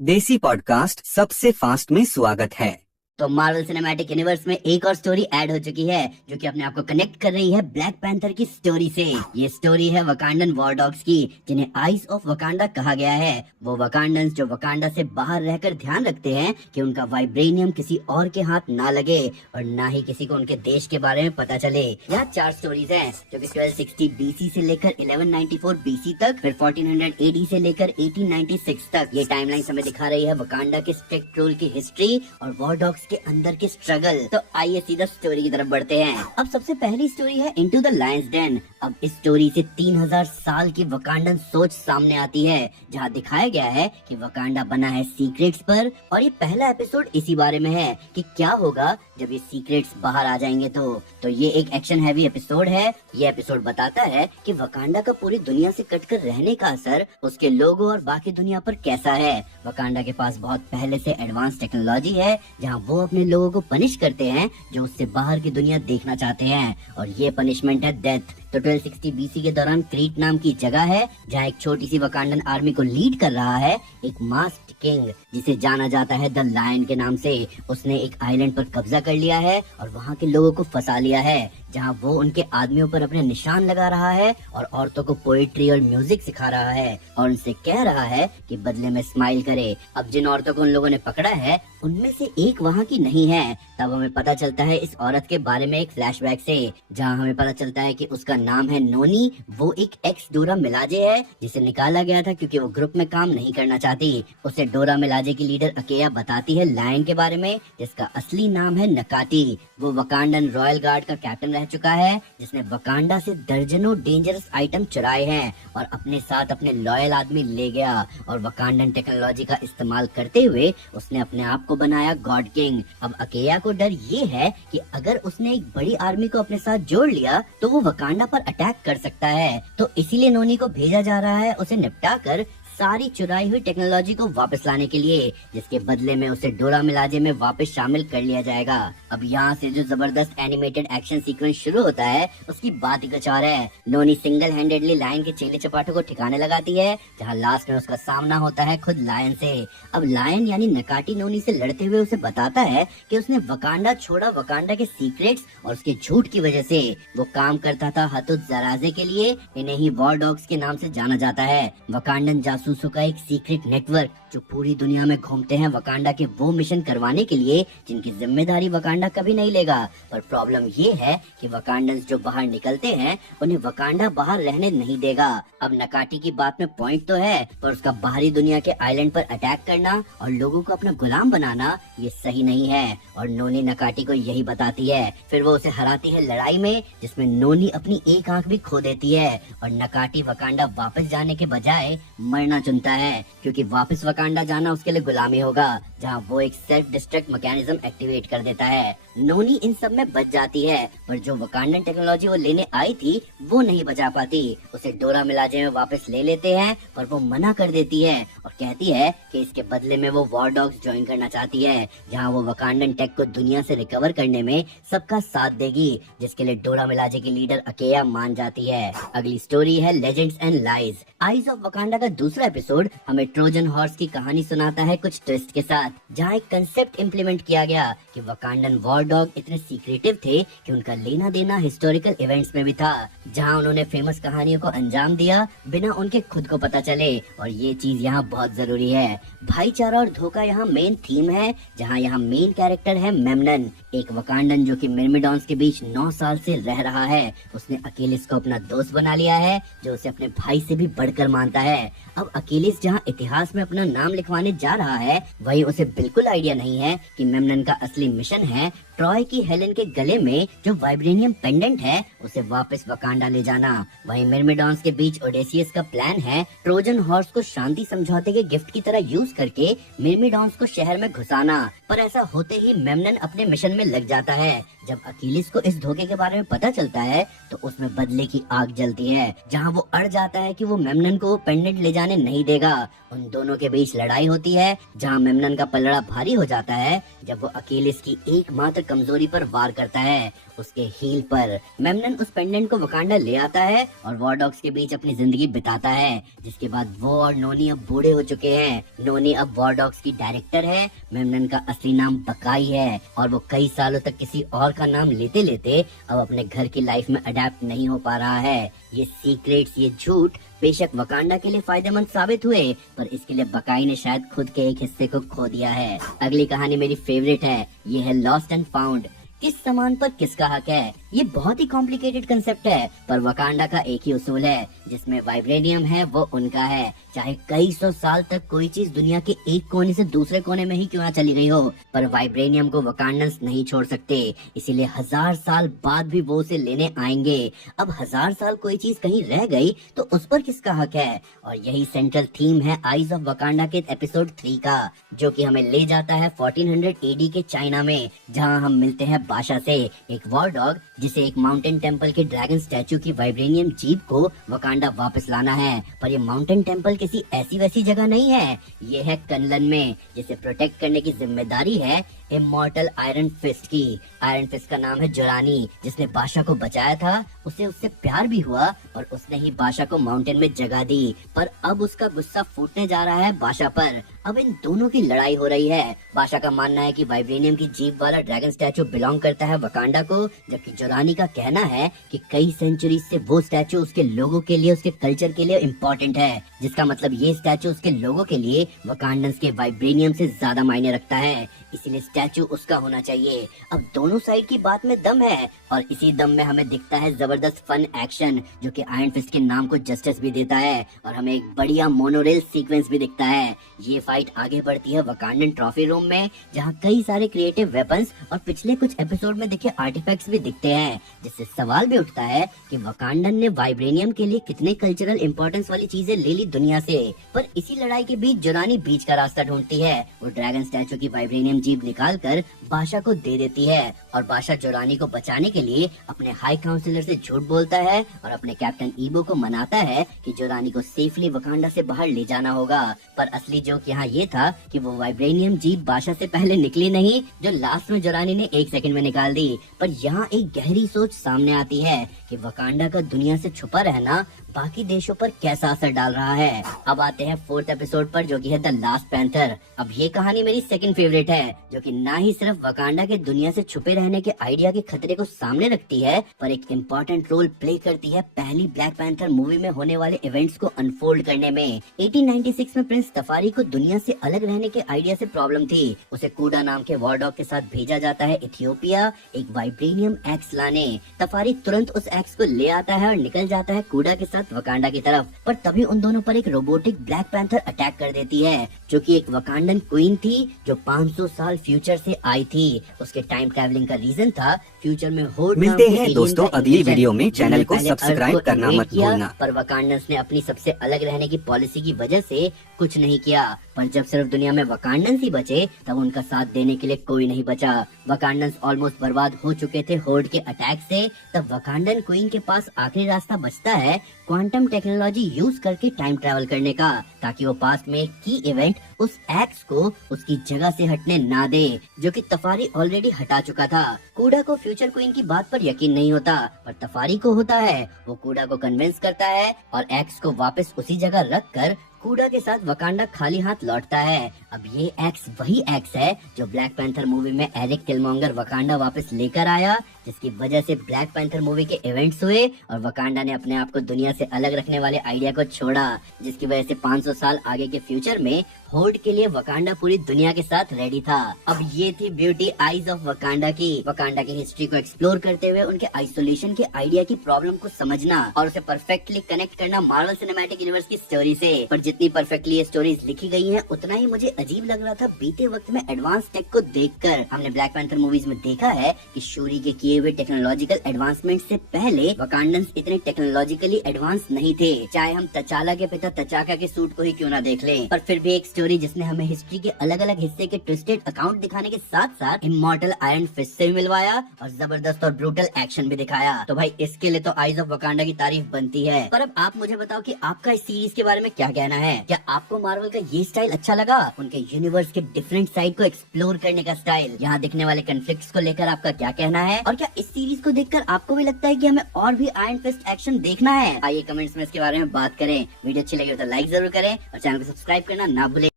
देसी पॉडकास्ट सबसे फास्ट में स्वागत है। तो मार्वल सिनेमैटिक यूनिवर्स में एक और स्टोरी ऐड हो चुकी है जो कि अपने आप को कनेक्ट कर रही है ब्लैक पैंथर की स्टोरी से। ये स्टोरी है वकांडन वॉर डॉग्स की, जिन्हें आइस ऑफ वकांडा कहा गया है। वो वकांडन्स जो वकांडा से बाहर रहकर ध्यान रखते हैं कि उनका वाइब्रेनियम किसी और के हाथ ना लगे और ना ही किसी को उनके देश के बारे में पता चले। यहाँ 4 स्टोरीज हैं जो कि 1260 BC से लेकर 1194 BC तक, फिर 1400 AD से लेकर 1896 तक। ये टाइमलाइन हमें दिखा रही है वकांडा के स्ट्रिक्ट रूल की हिस्ट्री और वॉर डॉग्स के अंदर के स्ट्रगल। तो आइए सीधा स्टोरी की तरफ बढ़ते हैं। अब सबसे पहली स्टोरी है इनटू द लायंस डेन। अब इस स्टोरी से 3000 साल की वकांडन सोच सामने आती है, जहाँ दिखाया गया है कि वकांडा बना है सीक्रेट्स पर, और ये पहला एपिसोड इसी बारे में है कि क्या होगा जब ये सीक्रेट्स बाहर आ जाएंगे। तो ये एक एक्शन हैवी एपिसोड है। ये एपिसोड बताता है कि वकांडा का पूरी दुनिया से कटकर रहने का असर उसके लोगों और बाकी दुनिया पर कैसा है। वकांडा के पास बहुत पहले से एडवांस टेक्नोलॉजी है, जहाँ वो अपने लोगों को पनिश करते हैं जो उससे बाहर की दुनिया देखना चाहते हैं, और ये पनिशमेंट है डेथ। तो 1260 BC के दौरान क्रीट नाम की जगह है, जहाँ एक छोटी सी वकांडन आर्मी को लीड कर रहा है एक मास्क्ड किंग, जिसे जाना जाता है द लायन के नाम से। उसने एक आइलैंड पर कब्जा कर लिया है और वहाँ के लोगों को फंसा लिया है, जहाँ वो उनके आदमियों पर अपने निशान लगा रहा है और औरतों को पोएट्री और म्यूजिक सिखा रहा है और उनसे कह रहा है कि बदले में स्माइल करे। अब जिन औरतों को उन लोगों ने पकड़ा है उनमें से एक वहाँ की नहीं है। तब हमें पता चलता है इस औरत के बारे में एक फ्लैशबैक से, जहाँ हमें पता चलता है कि उसका नाम है नोनी। वो एक एक्स डोरा मिलाजे है जिसे निकाला गया था क्योंकि वो ग्रुप में काम नहीं करना चाहती। उसे डोरा मिलाजे की लीडर अकेया बताती है लायन के बारे में, जिसका असली नाम है नकाटी। वो वकांडन रॉयल गार्ड का कैप्टन रह चुका है, जिसने वकांडा से दर्जनों डेंजरस आइटम चुराए हैं और अपने साथ अपने लॉयल आदमी ले गया, और वकांडन टेक्नोलॉजी का इस्तेमाल करते हुए उसने अपने आप को बनाया गॉड किंग। अब अकेया को डर ये है कि अगर उसने एक बड़ी आर्मी को अपने साथ जोड़ लिया तो वो वकांडा पर अटैक कर सकता है। तो इसीलिए नोनी को भेजा जा रहा है उसे निपटा कर सारी चुराई हुई टेक्नोलॉजी को वापस लाने के लिए, जिसके बदले में उसे डोरा मिलाजे में वापस शामिल कर लिया जाएगा। अब यहाँ से जो जबरदस्त एनिमेटेड एक्शन सीक्वेंस शुरू होता है उसकी बात ही कुछ और है। नोनी सिंगल हैंडेडली लायन के चेले चपाटों को ठिकाने लगाती है, जहाँ लास्ट में उसका सामना होता है खुद लायन से। अब लायन यानी नकाटी नोनी से लड़ते हुए उसे बताता है कि उसने वकांडा छोड़ा वकांडा के सीक्रेट्स और उसके झूठ की वजह से। वो काम करता था हतुत जराजे के लिए, इन्हें ही वॉर डॉग्स के नाम से जाना जाता है। वकांडन जासूसों का एक सीक्रेट नेटवर्क जो पूरी दुनिया में घूमते हैं वकांडा के वो मिशन करवाने के लिए जिनकी जिम्मेदारी वकांडा कभी नहीं लेगा। पर प्रॉब्लम ये है कि वकांडन्स जो बाहर निकलते हैं उन्हें वकांडा बाहर रहने नहीं देगा। अब नकाटी की बात में पॉइंट तो है, पर उसका बाहरी दुनिया के आइलैंड पर अटैक करना और लोगों को अपना गुलाम बनाना ये सही नहीं है, और नोनी नकाटी को यही बताती है। फिर वो उसे हराती है लड़ाई में, जिसमें नोनी अपनी एक आंख भी खो देती है, और नकाटी वकांडा वापस जाने के बजाय मरना चुनता है, क्योंकि वापस वकांडा जाना उसके लिए गुलामी होगा, जहाँ वो एक सेल्फ डिस्ट्रक्ट मैकेनिज्म एक्टिवेट कर देता है। नोनी इन सब में बच जाती है, पर जो वकांडन टेक्नोलॉजी वो लेने आई थी वो नहीं बचा पाती। उसे डोरा मिलाजे में वापस ले लेते हैं, पर वो मना कर देती है और कहती है कि इसके बदले में वो वॉर डॉग्स ज्वाइन करना चाहती है, जहाँ वो वकांडन टेक को दुनिया से रिकवर करने में सबका साथ देगी, जिसके लिए डोरा मिलाजे की लीडर अकेया मान जाती है। अगली स्टोरी है legends and lies. Eyes of Wakanda का दूसरा एपिसोड हमें ट्रोजन हॉर्स की कहानी सुनाता है कुछ ट्विस्ट के साथ, जहाँ एक कंसेप्ट इम्प्लीमेंट किया गया कि वकांडन वॉर डॉग इतने सीक्रेटिव थे कि उनका लेना देना हिस्टोरिकल इवेंट्स में भी था, जहाँ उन्होंने फेमस कहानियों को अंजाम दिया बिना उनके खुद को पता चले। और ये चीज यहाँ बहुत जरूरी है। भाईचारा और धोखा यहाँ मेन थीम है, जहाँ यहाँ मेन कैरेक्टर है मेमनन, एक वकांडन जो कि मिर्मिडॉन्स के बीच 9 साल से रह रहा है। उसने अकेलिस को अपना दोस्त बना लिया है, जो उसे अपने भाई से भी बढ़कर मानता है। अब अकेलिस जहाँ इतिहास में अपना नाम लिखवाने जा रहा है, वही उसे बिल्कुल आइडिया नहीं है कि मेमनन का असली मिशन है ट्रॉय की हेलेन के गले में जो वाइब्रेनियम पेंडेंट है उसे वापस वकांडा ले जाना। वहीं मिर्मिडॉन्स के बीच ओडेसियस का प्लान है ट्रोजन हॉर्स को शांति समझौते के गिफ्ट की तरह यूज करके मिर्मिडॉन्स को शहर में घुसाना। पर ऐसा होते ही मेमनन अपने मिशन में लग जाता है। जब अकीलिस को इस धोखे के बारे में पता चलता है तो उसमें बदले की आग जलती है, जहाँ वो अड़ जाता है कि वो मेमनन को पेंडेंट ले जाने नहीं देगा। उन दोनों के बीच लड़ाई होती है, जहाँ मेमनन का पलड़ा भारी हो जाता है जब वो अकीलिस की एकमात्र कमजोरी पर वार करता है, उसके हील पर। मेमनन उस पेंडेंट को वकांडा ले आता है और वॉरडॉग्स के बीच अपनी जिंदगी बिताता है, जिसके बाद वो और नोनी अब बूढ़े हो चुके हैं। नोनी अब वॉरडॉग्स की डायरेक्टर है, मेमनन का असली नाम बकाई है और वो कई सालों तक किसी और का नाम लेते लेते अब अपने घर की लाइफ में अडेप्ट नहीं हो पा रहा है। ये सीक्रेट्स, ये झूठ बेशक वकांडा के लिए फायदेमंद साबित हुए, पर इसके लिए बकाई ने शायद खुद के एक हिस्से को खो दिया है। अगली कहानी मेरी फेवरेट है, ये है लॉस्ट एंड फाउंड। किस सामान पर किसका हक है, ये बहुत ही कॉम्प्लिकेटेड कंसेप्ट है, पर वकांडा का एक ही उसूल है, जिसमें वाइब्रेनियम है वो उनका है। चाहे कई सौ साल तक कोई चीज दुनिया के एक कोने से दूसरे कोने में ही क्यों ना चली गई हो, पर वाइब्रेनियम को वकांडन्स नहीं छोड़ सकते, इसीलिए 1000 साल बाद भी वो उसे लेने आएंगे। अब 1000 साल कोई चीज कहीं रह गई तो उस पर किसका हक है, और यही सेंट्रल थीम है आइज ऑफ वकांडा के एपिसोड 3 का, जो कि हमें ले जाता है 1400 AD के चाइना में, जहां हम मिलते हैं बाशा से, एक वॉर डॉग जिसे एक माउंटेन टेम्पल के ड्रैगन स्टैचू की वाइब्रेनियम जीप को वकांडा वापस लाना है। पर ये माउंटेन टेम्पल किसी ऐसी वैसी जगह नहीं है, ये है कनलन में, जिसे प्रोटेक्ट करने की जिम्मेदारी है इमॉर्टल आयरन फिस्ट की। आयरन फिस्ट का नाम है जोरानी, जिसने बादशाह को बचाया था। उसे उससे प्यार भी हुआ और उसने ही बादशाह को माउंटेन में जगह दी, पर अब उसका गुस्सा फूटने जा रहा है बादशाह पर। अब इन दोनों की लड़ाई हो रही है। बादशाह का मानना है कि वाइब्रेनियम की जीप वाला ड्रैगन स्टैचू बिलोंग करता है वकांडा को, जबकि जोरानी का कहना है कि कई सेंचुरी से वो स्टैचू उसके लोगों के लिए, उसके कल्चर के लिए इम्पोर्टेंट है, जिसका मतलब ये स्टैचू उसके लोगों के लिए वकांडन्स के वाइब्रेनियम से ज्यादा मायने रखता है, इसीलिए स्टैचू उसका होना चाहिए। अब दोनों साइड की बात में दम है, और इसी दम में हमें दिखता है जबरदस्त फन एक्शन, जो कि आयरन फिस्ट के नाम को जस्टिस भी देता है, और हमें एक बढ़िया मोनोरेल सीक्वेंस भी दिखता है। ये फाइट आगे बढ़ती है वकांडन ट्रॉफी रूम में, जहाँ कई सारे क्रिएटिव वेपन्स और पिछले कुछ एपिसोड में दिखे आर्टिफैक्ट्स भी दिखते हैं, जिससे सवाल भी उठता है कि वकांडन ने वाइब्रेनियम के लिए कितने कल्चरल इंपॉर्टेंस वाली चीजें ले ली दुनिया से। पर इसी लड़ाई के बीच जोरानी बीच का रास्ता ढूंढती है। वो ड्रैगन स्टैचू की वाइब्रेनियम जीप निकाल कर बादशाह को दे देती है, और बादशाह जोरानी को बचाने के लिए अपने हाई काउंसिलर से झूठ बोलता है और अपने कैप्टन ईबो को मनाता है कि जोरानी को सेफली वकांडा से बाहर ले जाना होगा। पर असली जोक यहाँ ये था कि वो वाइब्रेनियम जीप बादशाह से पहले निकली नहीं, जो लास्ट में जोरानी ने 1 सेकंड में निकाल दी। पर यहाँ एक गहरी सोच सामने आती है कि वकांडा का दुनिया से छुपा रहना बाकी देशों पर कैसा असर डाल रहा है। अब आते हैं 4th एपिसोड पर, जो कि है द लास्ट पैंथर। अब ये कहानी मेरी सेकंड फेवरेट है, जो कि ना ही सिर्फ वकांडा के दुनिया से छुपे रहने के आइडिया के खतरे को सामने रखती है, पर एक इम्पोर्टेंट रोल प्ले करती है पहली ब्लैक पैंथर मूवी में होने वाले इवेंट्स को अनफोल्ड करने में। 1896 में प्रिंस तफारी को दुनिया से अलग रहने के आइडिया से प्रॉब्लम थी। उसे कूडा नाम के वॉर डॉग के साथ भेजा जाता है इथियोपिया एक वाइब्रेनियम एक्स लाने। तफारी तुरंत उस एक्स को ले आता है और निकल जाता है कूडा के साथ वकांडा की तरफ, पर तभी उन दोनों पर एक रोबोटिक ब्लैक पैंथर अटैक कर देती है, जो कि एक वकांडन क्वीन थी जो 500 साल फ्यूचर से आई थी। उसके टाइम ट्रैवलिंग का रीजन था फ्यूचर में होर्ड मिलते हैं दोस्तों अगली वीडियो में। चैनल को सब्सक्राइब करना मत भूलना। पर वकांडन्स ने अपनी सबसे अलग रहने की पॉलिसी की वजह से कुछ नहीं किया, पर जब सिर्फ दुनिया में वकांडन्स ही बचे तब उनका साथ देने के लिए कोई नहीं बचा। वकांडन्स ऑलमोस्ट बर्बाद हो चुके थे होर्ड के अटैक से, तब वकांडन क्वीन के पास आखिरी रास्ता बचता है क्वांटम टेक्नोलॉजी यूज करके टाइम ट्रैवल करने का, ताकि वो पास में एक की इवेंट उस एक्स को उसकी जगह से हटने ना दे, जो कि तफारी ऑलरेडी हटा चुका था। कूडा को फ्यूचर क्वीन की बात पर यकीन नहीं होता, पर तफारी को होता है। वो कूडा को कन्विंस करता है और एक्स को वापस उसी जगह रख कर कूडा के साथ वकांडा खाली हाथ लौटता है। अब ये एक्स वही एक्स है जो ब्लैक पैंथर मूवी में एरिक किलमोंगर वकांडा वापस लेकर आया, जिसकी वजह से ब्लैक पैंथर मूवी के इवेंट्स हुए और वकांडा ने अपने आप को दुनिया से अलग रखने वाले आइडिया को छोड़ा, जिसकी वजह से 500 साल आगे के फ्यूचर में होर्ड के लिए वकांडा पूरी दुनिया के साथ रेडी था। अब ये थी ब्यूटी आइज ऑफ वकांडा की हिस्ट्री को एक्सप्लोर करते हुए उनके आइसोलेशन के आइडिया की प्रॉब्लम को समझना और उसे परफेक्टली कनेक्ट करना मार्वल सिनेमैटिक यूनिवर्स की स्टोरी से। पर जितनी परफेक्टली ये स्टोरीज लिखी गई हैं, उतना ही मुझे अजीब लग रहा था बीते वक्त में एडवांस टेक को देखकर। हमने ब्लैक पैंथर मूवीज में देखा है कि शूरी के किए हुए टेक्नोलॉजिकल एडवांसमेंट से पहले वकांडन्स इतने टेक्नोलॉजिकली एडवांस नहीं थे, चाहे हम तचाला के पिता तचाका के सूट को ही क्यों ना देख लें। पर फिर भी एक स्टोरी जिसने हमें हिस्ट्री के अलग अलग हिस्से के ट्विस्टेड अकाउंट दिखाने के साथ साथ इमॉर्टल आयरन फिस्ट से भी मिलवाया और जबरदस्त और ब्रूटल एक्शन भी दिखाया। तो भाई इसके लिए तो आइज ऑफ वकांडा की तारीफ बनती है। पर अब आप मुझे बताओ कि आपका इस सीरीज के बारे में क्या कहना है। क्या आपको मार्वल का ये स्टाइल अच्छा लगा, उनके यूनिवर्स के डिफरेंट साइड को एक्सप्लोर करने का स्टाइल, यहाँ दिखने वाले कन्फ्लिक्ट्स को लेकर आपका क्या कहना है, और क्या इस सीरीज को देखकर आपको भी लगता है कि हमें और भी आयरन फिस्ट एक्शन देखना है? आइए कमेंट्स में इसके बारे में बात करें। वीडियो अच्छी लगी हो तो लाइक जरूर करें और चैनल को सब्सक्राइब करना ना भूलें।